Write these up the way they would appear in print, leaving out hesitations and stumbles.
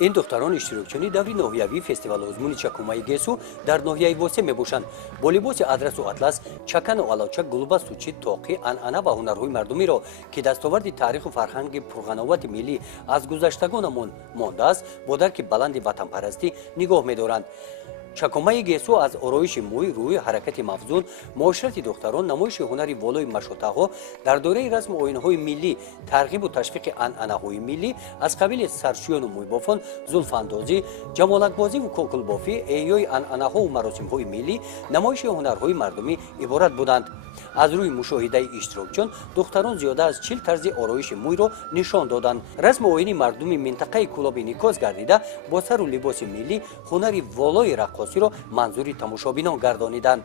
این دختران اشتراکچی даври ноҳиявии фестивал озмуни чакумаи гесу дар ноҳияи восе мебошанд. бо либоси адрасу атлас, чакану аловчак, гулбасту чит, тоқӣ, анъана ва ҳунарҳои мардумиро ки дастоварди таъриху фарҳанги пурғановати миллӣ аз гузаштагонамон мондааст, бо дарки баланди ватанпарастӣ нигоҳ медоранд. чакумаи гесу аз ороиши мӯй, рӯй, ҳаракати мафзун, муоширати духтарон, намоиши ҳунари волои машотаҳо, дар дораи расму оинҳои миллӣ, тарғибу ташвиқи анъанаҳои миллӣ аз қабили саршӯёну мӯйбофон, зулфандозӣ, ҷамолакбозиву кокулбофӣ, эҳёи анъанаҳову маросимҳои миллӣ, намоиши ҳунарҳои мардумӣ иборат буданд. аз рӯи мушоҳидаи иштирокчиён духтарон зиёда аз 40 тарзи ороиши мӯйро нишон доданд. расму оини мардуми минтақаи кӯлоби никос гардида бо сару либоси миллӣ ҳунари волои раққосиро манзури тамошобинон гардониданд.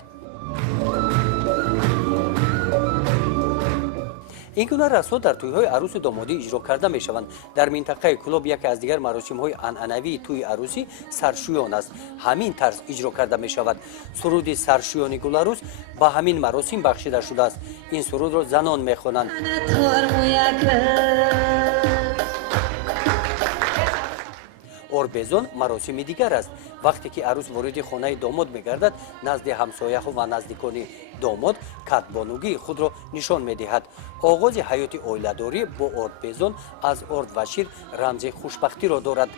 این گونه رقص‌ها در توی‌های عروس و دامادی اجرا کرده می‌شوند. در منطقه کلوب یکی از دیگر مراسم‌های عنعنوی توی عروسی سرشویان است. همین طرز اجرا کرده می‌شود. سرود سرشویان گلعروس با همین مراسم بخشیده شده است. این سرود را زنان می‌خوانند. орбезон маросими дигар аст. вақте ки арӯс вориди хонаи домод мегардад, назди ҳамсояҳо ва наздикони домод катбонугии худро нишон медиҳад. оғози ҳаёти оиладорӣ бо орбезон аз орд ва шир рамзи хушбахтиро дорад.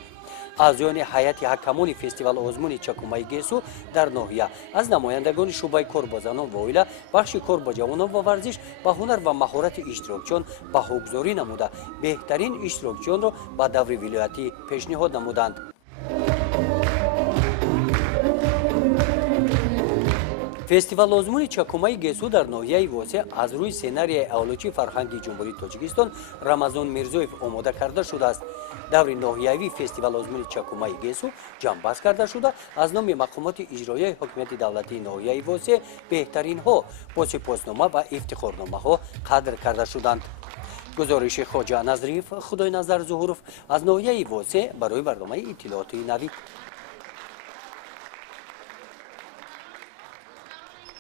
аъзоёни ҳайати ҳакамони фестивал озмуни чакумаи гесу дар ноҳия аз намояндагони шӯъбаи кор бо занон ва оила, бахши кор бо ҷавонон ва варзиш ба ҳунар ва маҳорати иштирокчиён баҳогузорӣ намуда беҳтарин иштирокчиёнро ба даври вилоятӣ пешниҳод намуданд. фестивал озмуни чакумаи гесу дар ноҳияи восе аз рӯи сценарияи аълочи фарҳанги ҷумҳурии тоҷикистон Рамазон Мирзоев омода карда шудааст. даври ноҳиявии фестивал озмуни чакумаи гесу ҷамъбаст карда шуда аз номи мақомоти иҷроияи ҳокимияти давлатии ноҳияи восе беҳтаринҳо бо сипоснома ва ифтихорномаҳо қадр карда шуданд. гузориши Хоҷа Назриев, Худойназар Зуҳуров аз ноҳияи восе барои барномаи иттилооти навӣ.